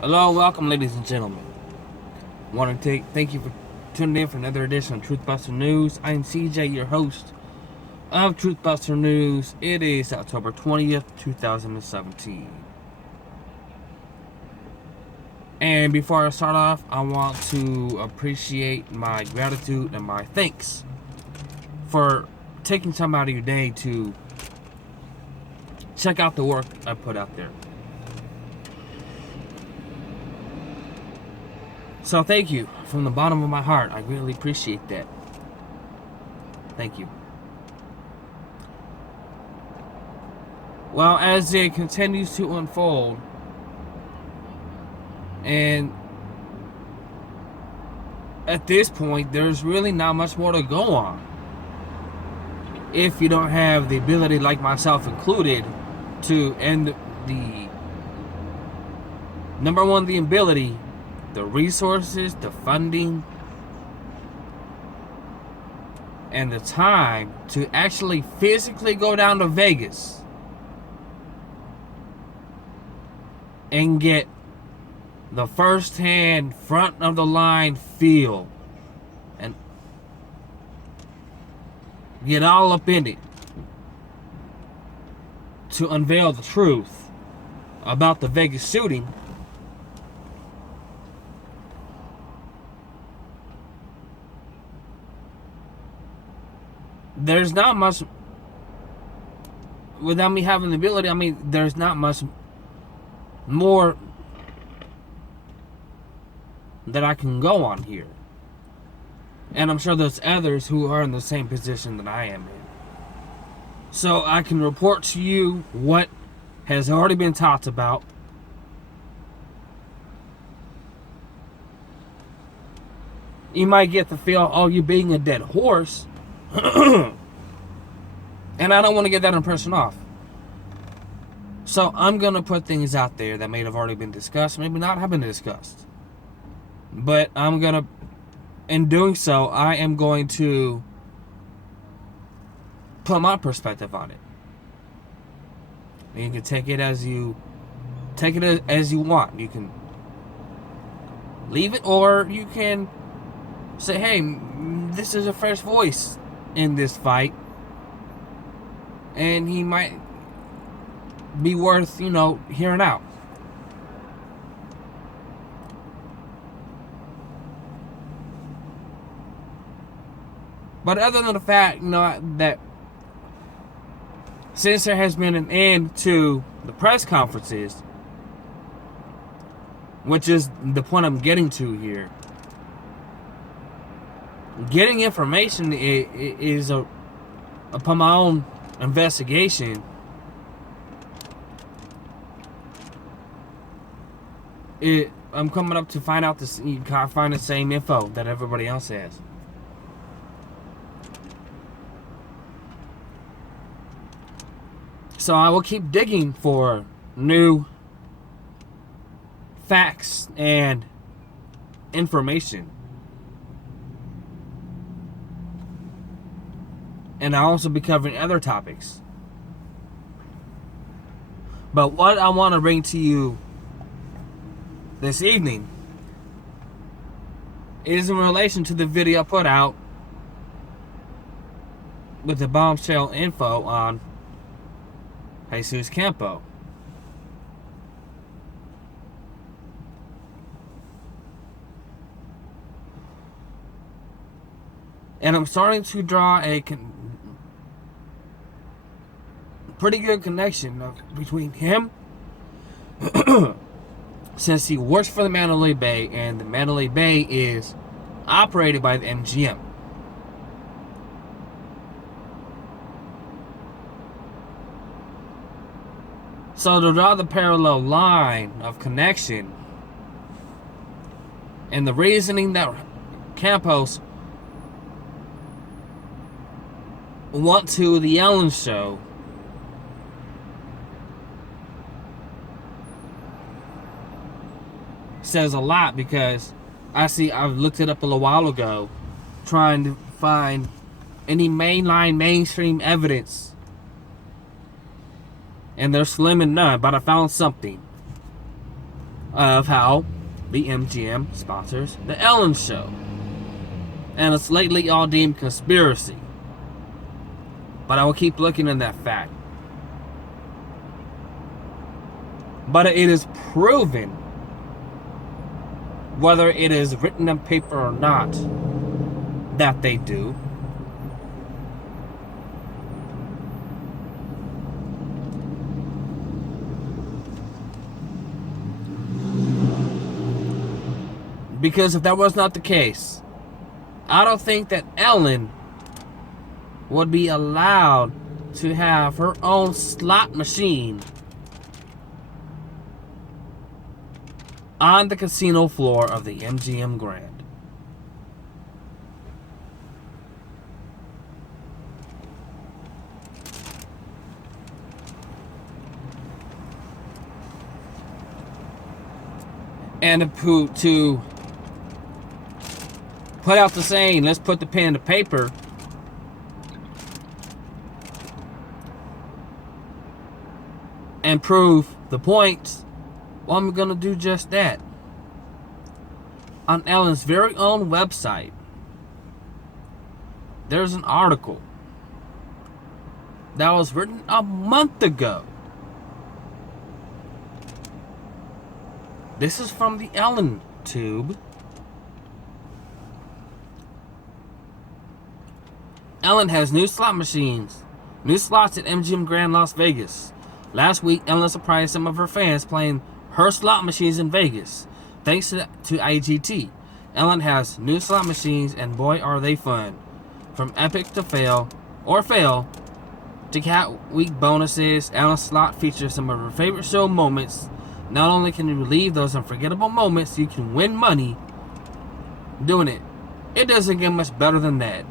Hello, welcome, ladies and gentlemen. Want to thank you for tuning in for another edition of Truthbuster News. I'm CJ, your host of Truthbuster News. It is October 20th, 2017. And before I start off, I want to appreciate my gratitude and my thanks for taking time out of your day to check out the work I put out there. So thank you from the bottom of my heart. I really appreciate that. Thank you. Well, as it continues to unfold, and at this point, there's really not much more to go on. If you don't have the ability, like myself included, to end the number one, the ability, the resources, the funding, and the time to actually physically go down to Vegas and get the first-hand, front-of-the-line feel and get all up in it to unveil the truth about the Vegas shooting. There's not much, without me having the ability, there's not much more that I can go on here. And I'm sure there's others who are in the same position that I am in. So I can report to you what has already been talked about. You might get the feel, oh, you're being a dead horse. And I don't want to get that impression off. So I'm going to put things out there that may have already been discussed, maybe not have been discussed. But I'm going to, in doing so, I am going to put my perspective on it. And you can take it as you want. You can leave it, or you can say, hey, this is a fresh voice in this fight, and he might be worth, hearing out. But other than the fact, that since there has been an end to the press conferences, which is the point I'm getting to here, getting information is upon my own investigation. I'm coming up to find out this. You can't find the same info that everybody else has. So I will keep digging for new facts and information. And I'll also be covering other topics. But what I want to bring to you this evening is in relation to the video I put out with the bombshell info on Jesus Campos. And I'm starting to draw a pretty good connection between him, since he works for the Mandalay Bay, and the Mandalay Bay is operated by the MGM. So to draw the parallel line of connection and the reasoning that Campos went to the Ellen Show says a lot, because I've looked it up a little while ago trying to find any mainstream evidence and they're slim and none, but I found something. of how the MGM sponsors the Ellen Show. And it's lately all deemed conspiracy. But I will keep looking at that fact. But it is proven, whether it is written on paper or not, that they do. Because if that was not the case, I don't think that Ellen would be allowed to have her own slot machine on the casino floor of the MGM Grand. And to put out the saying, let's put the pen to paper, and prove the points, well, I'm going to do just that. On Ellen's very own website, there's an article that was written a month ago. This is from the Ellen Tube. Ellen has new slot machines, new slots at MGM Grand Las Vegas. Last week, Ellen surprised some of her fans playing her slot machines in Vegas. Thanks to IGT, Ellen has new slot machines, and boy are they fun. From epic to fail, or fail, to Cat Week bonuses, Ellen's slot features some of her favorite show moments. Not only can you relive those unforgettable moments, you can win money doing it. It doesn't get much better than that.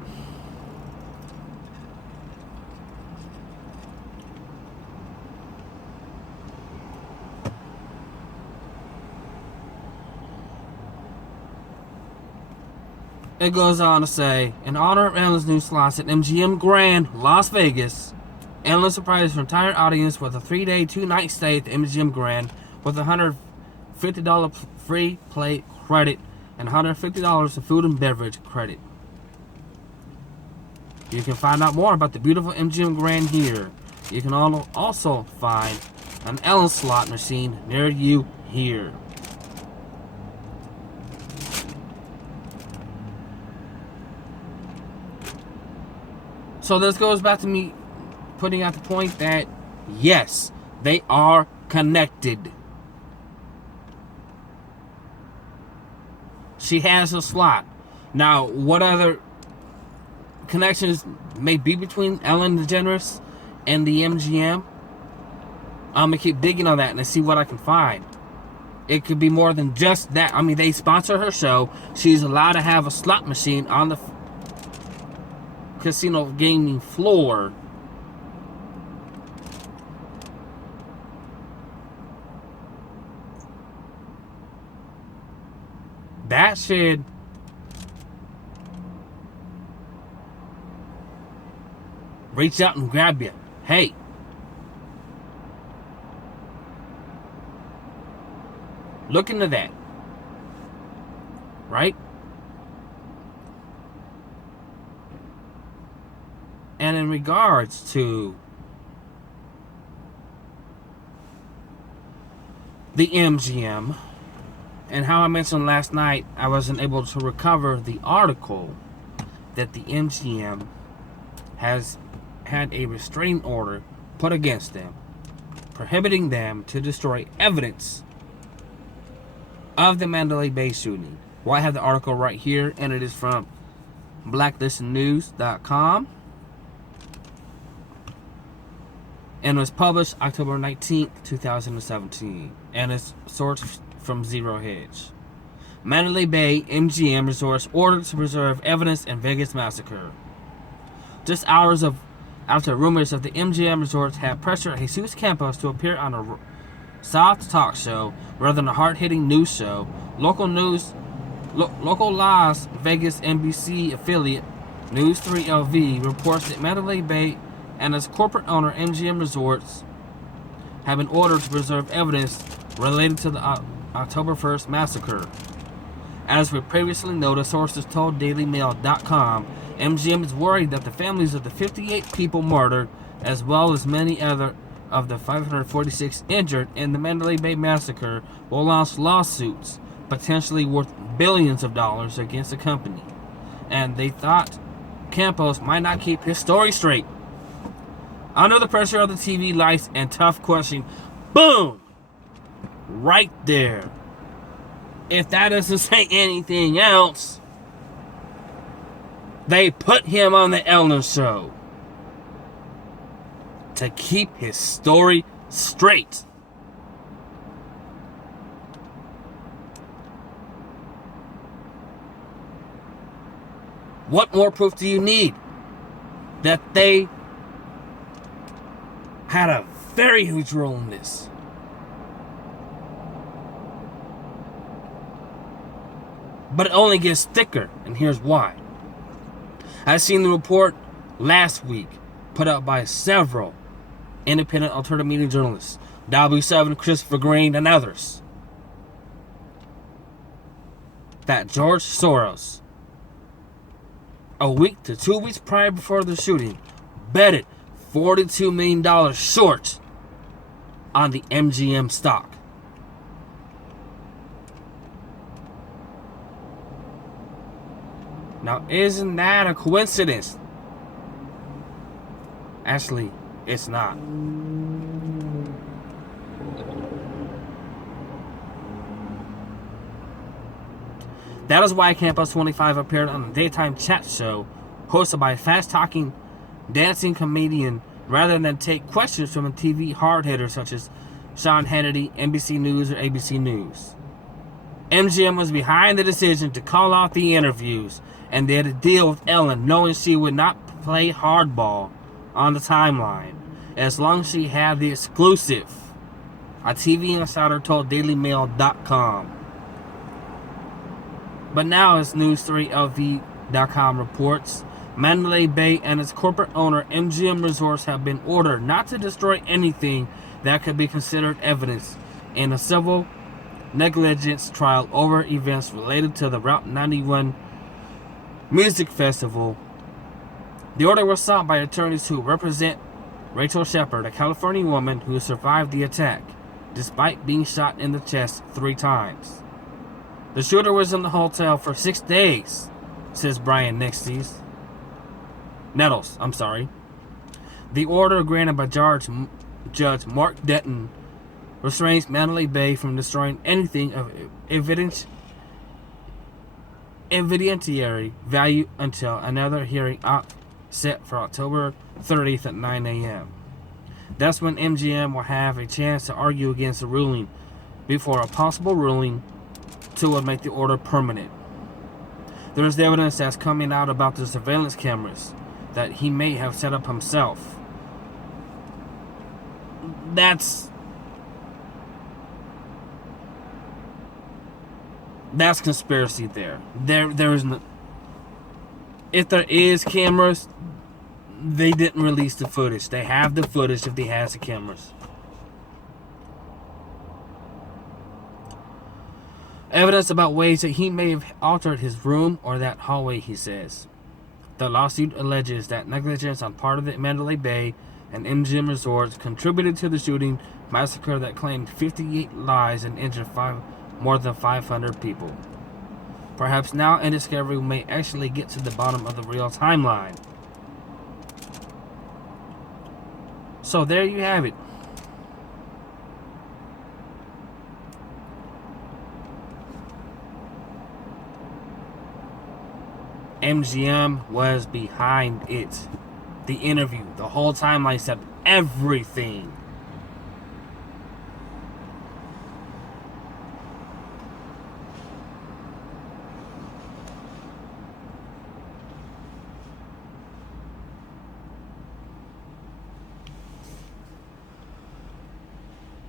It goes on to say, in honor of Ellen's new slots at MGM Grand Las Vegas, Ellen surprised her entire audience with a 3-day, 2-night stay at the MGM Grand with a $150 free play credit and $150 of food and beverage credit. You can find out more about the beautiful MGM Grand here. You can also find an Ellen slot machine near you here. So this goes back to me putting out the point that, yes, they are connected. She has a slot. Now, what other connections may be between Ellen DeGeneres and the MGM? I'm going to keep digging on that and see what I can find. It could be more than just that. I mean, they sponsor her show. She's allowed to have a slot machine on the casino gaming floor. That should reach out and grab you. Hey, look into that. Right? And in regards to the MGM, and how I mentioned last night, I wasn't able to recover the article that the MGM has had a restraining order put against them, prohibiting them to destroy evidence of the Mandalay Bay shooting. Well, I have the article right here, and it is from blacklistnews.com. And was published October 19th, 2017. And it's sourced from Zero Hedge. Mandalay Bay MGM Resorts ordered to preserve evidence in Vegas massacre. Just hours after rumors of the MGM Resorts had pressured Jesus Campos to appear on a South talk show rather than a hard-hitting news show, local Las Vegas NBC affiliate News 3 LV reports that Mandalay Bay and its corporate owner MGM Resorts have been ordered to preserve evidence related to the October 1st massacre. As we previously noted, sources told DailyMail.com, MGM is worried that the families of the 58 people murdered, as well as many other of the 546 injured in the Mandalay Bay massacre, will launch lawsuits, potentially worth billions of dollars, against the company. And they thought Campos might not keep his story straight. Under the pressure of the TV lights and tough questioning, boom! Right there. If that doesn't say anything else, they put him on the Ellen Show to keep his story straight. What more proof do you need that they had a very huge role in this? But it only gets thicker, and here's why. I seen the report last week put out by several independent alternative media journalists, W7, Christopher Green, and others, that George Soros, a week to 2 weeks prior before the shooting, betted $42 million short on the MGM stock. Now, isn't that a coincidence? Actually, it's not. That is why Campos 25 appeared on a daytime chat show hosted by a fast-talking, dancing comedian rather than take questions from a TV hard-hitter such as Sean Hannity, NBC News, or ABC News. MGM was behind the decision to call off the interviews, and they had to deal with Ellen knowing she would not play hardball on the timeline as long as she had the exclusive, a TV insider told DailyMail.com. But now, as News 3 LV.com reports, Mandalay Bay and its corporate owner MGM Resorts have been ordered not to destroy anything that could be considered evidence in a civil negligence trial over events related to the Route 91 Music Festival. The order was sought by attorneys who represent Rachel Shepard, a California woman who survived the attack, despite being shot in the chest 3 times. The shooter was in the hotel for 6 days, says Brian Nettles. The order granted by Judge Mark Denton restrains Mandalay Bay from destroying anything of evidentiary value until another hearing set for October 30th at 9 a.m. That's when MGM will have a chance to argue against the ruling before a possible ruling to would make the order permanent. There is evidence that's coming out about the surveillance cameras that he may have set up himself. That's conspiracy there. There is no. If there is cameras, they didn't release the footage. They have the footage if they has the cameras. Evidence about ways that he may have altered his room or that hallway, he says. The lawsuit alleges that negligence on part of the Mandalay Bay and MGM Resorts contributed to the shooting massacre that claimed 58 lives and injured more than 500 people. Perhaps now in discovery we may actually get to the bottom of the real timeline. So there you have it. MGM was behind it. The interview, the whole timeline set, everything.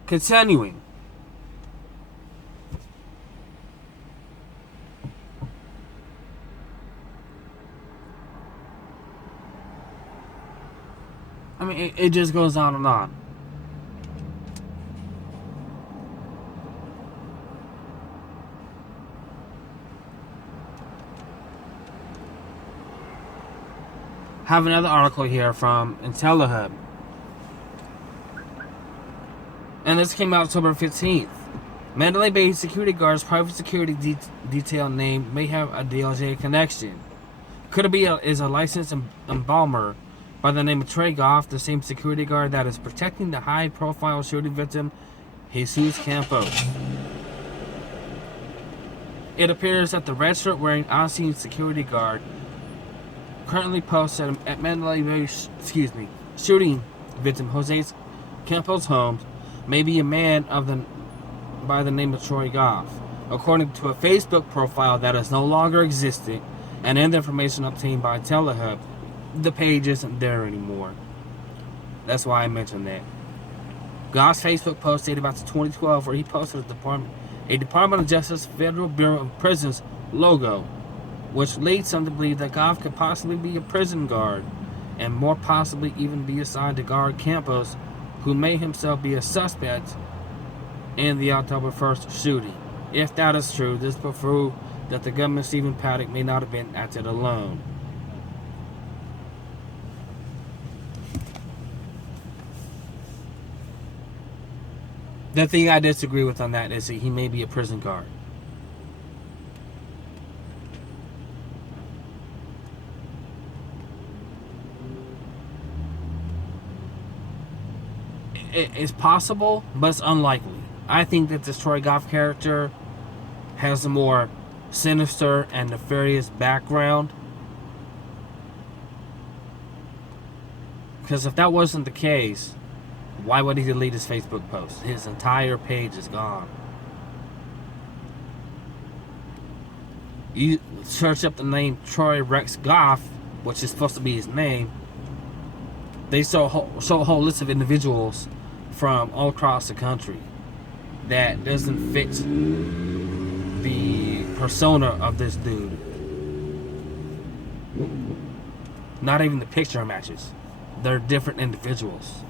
Continuing. I mean, it just goes on and on. Have another article here from IntelliHub. And this came out October 15th. Mandalay Bay security guard's private security detail name may have a DOJ connection. Could be is a licensed embalmer by the name of Trey Goff, the same security guard that is protecting the high-profile shooting victim, Jesus Campos. It appears that the red shirt-wearing on-scene security guard currently posted at Mandalay Bay, shooting victim Jose Campos' home may be a man by the name of Troy Goff, according to a Facebook profile that is no longer existent, and in the information obtained by IntelliHub. The page isn't there anymore. That's why I mentioned that. Goff's Facebook post dated back to 2012, where he posted a Department of Justice Federal Bureau of Prisons logo, which leads some to believe that Goff could possibly be a prison guard, and more possibly even be assigned to guard Campos, who may himself be a suspect in the October 1st shooting. If that is true, this will prove that the gunman Stephen Paddock may not have been acted alone. The thing I disagree with on that is that he may be a prison guard. It's possible, but it's unlikely. I think that this Troy Goff character has a more sinister and nefarious background. Because if that wasn't the case, why would he delete his Facebook post? His entire page is gone. You search up the name Troy Rex Goff, which is supposed to be his name. They show a whole list of individuals from all across the country that doesn't fit the persona of this dude. Not even the picture matches. They're different individuals.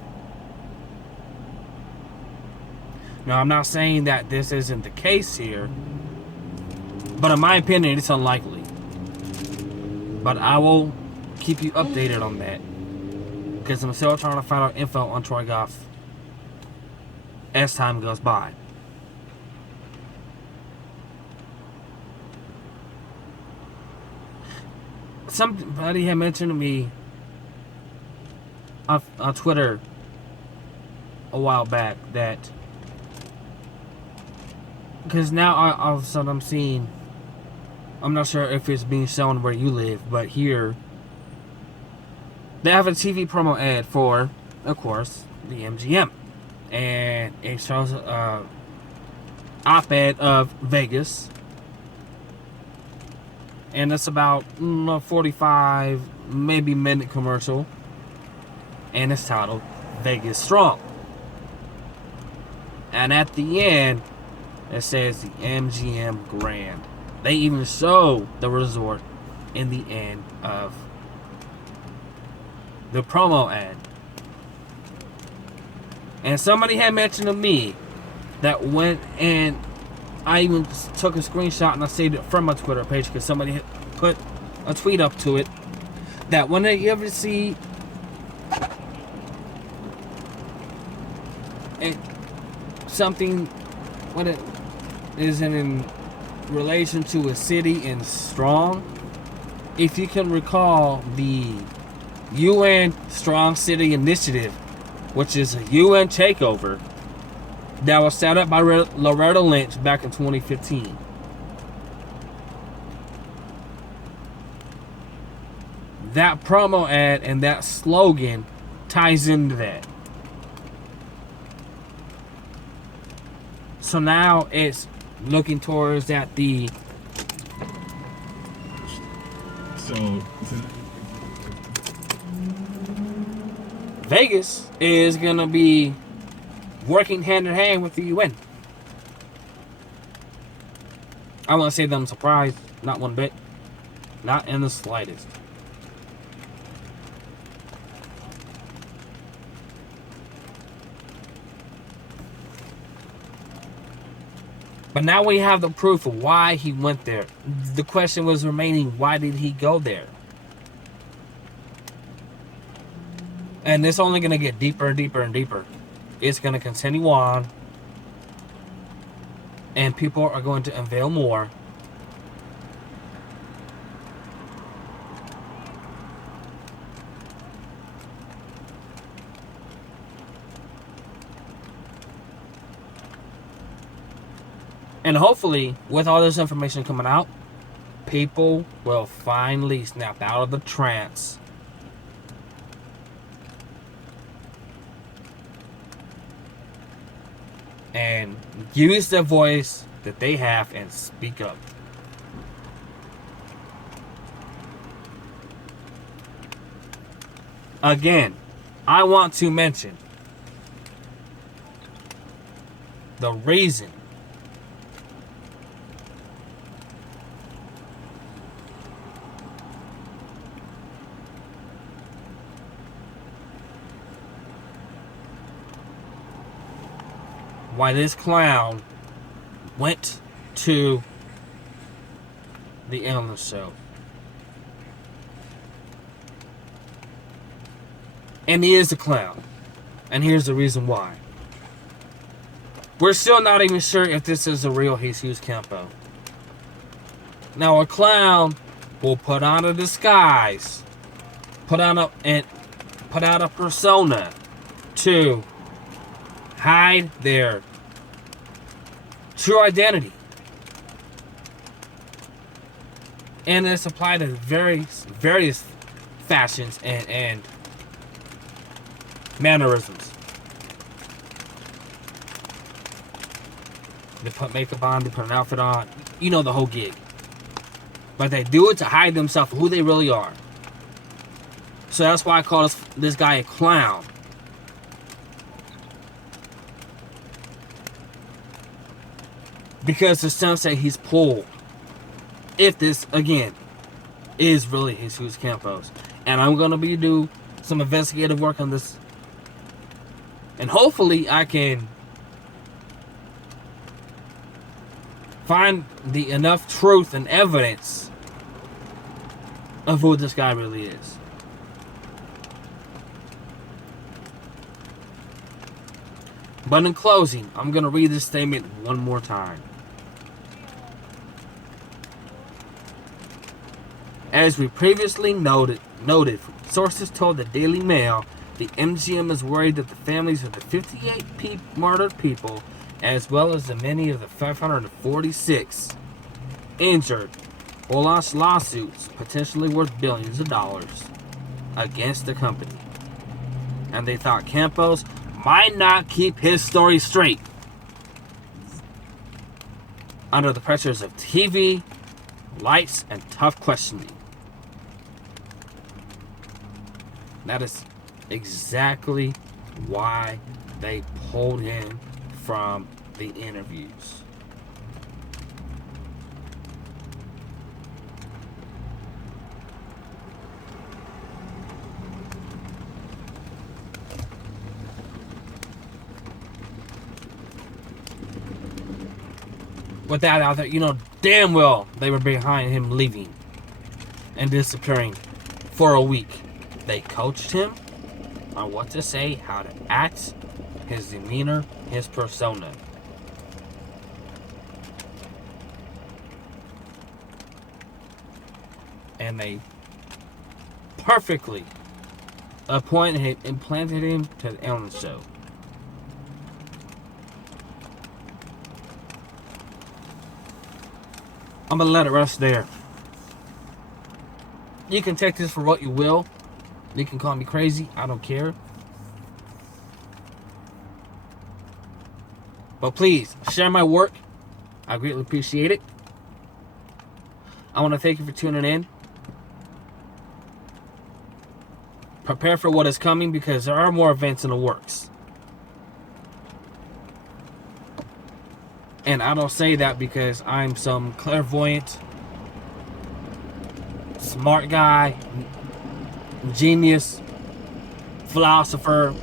Now, I'm not saying that this isn't the case here, but in my opinion, it's unlikely. But I will keep you updated on that, because I'm still trying to find out info on Troy Goff as time goes by. Somebody had mentioned to me on Twitter a while back that, because now all of a sudden I'm seeing, I'm not sure if it's being shown where you live, but here they have a TV promo ad for, of course, the MGM. And it shows an op-ed of Vegas. And it's about 45, maybe minute commercial. And it's titled Vegas Strong. And at the end, it says the MGM Grand. They even show the resort in the end of the promo ad. And somebody had mentioned to me that went, and I even took a screenshot and I saved it from my Twitter page because somebody had put a tweet up to it, that when you ever see something, when it is in relation to a city in Strong, if you can recall the UN Strong City Initiative, which is a UN takeover that was set up by Loretta Lynch back in 2015. That promo ad and that slogan ties into that. So now it's looking towards that Vegas is going to be working hand in hand with the UN. I want to say that I'm surprised. Not one bit. Not in the slightest. But now we have the proof of why he went there. The question was remaining, why did he go there? And it's only going to get deeper and deeper and deeper. It's going to continue on. And people are going to unveil more. And hopefully, with all this information coming out, people will finally snap out of the trance. And use the voice that they have and speak up. Again, I want to mention the reason why this clown went to the illness show. And he is a clown. And here's the reason why. We're still not even sure if this is a real Jesus Campos. Now, a clown will put on a disguise, put out a persona to hide their true identity. And it's applied to various fashions and mannerisms. They put makeup on, they put an outfit on, you know the whole gig. But they do it to hide themselves, who they really are. So that's why I call this guy a clown. Because the some say he's pulled. If this, again, is really Jesus Campos. And I'm going to do some investigative work on this. And hopefully I can find enough truth and evidence of who this guy really is. But in closing, I'm going to read this statement one more time. As we previously noted, sources told the Daily Mail, the MGM is worried that the families of the 58 murdered people, as well as the many of the 546 injured, will launch lawsuits potentially worth billions of dollars against the company. And they thought Campos might not keep his story straight under the pressures of TV, lights, and tough questioning. That is exactly why they pulled him from the interviews. With that out there, you know damn well they were behind him leaving and disappearing for a week. They coached him on what to say, how to act, his demeanor, his persona. And they perfectly implanted him to the Ellen Show. I'm going to let it rest there. You can take this for what you will. You can call me crazy. I don't care. But please, share my work. I greatly appreciate it. I want to thank you for tuning in. Prepare for what is coming because there are more events in the works. And I don't say that because I'm some clairvoyant, smart guy, genius, philosopher,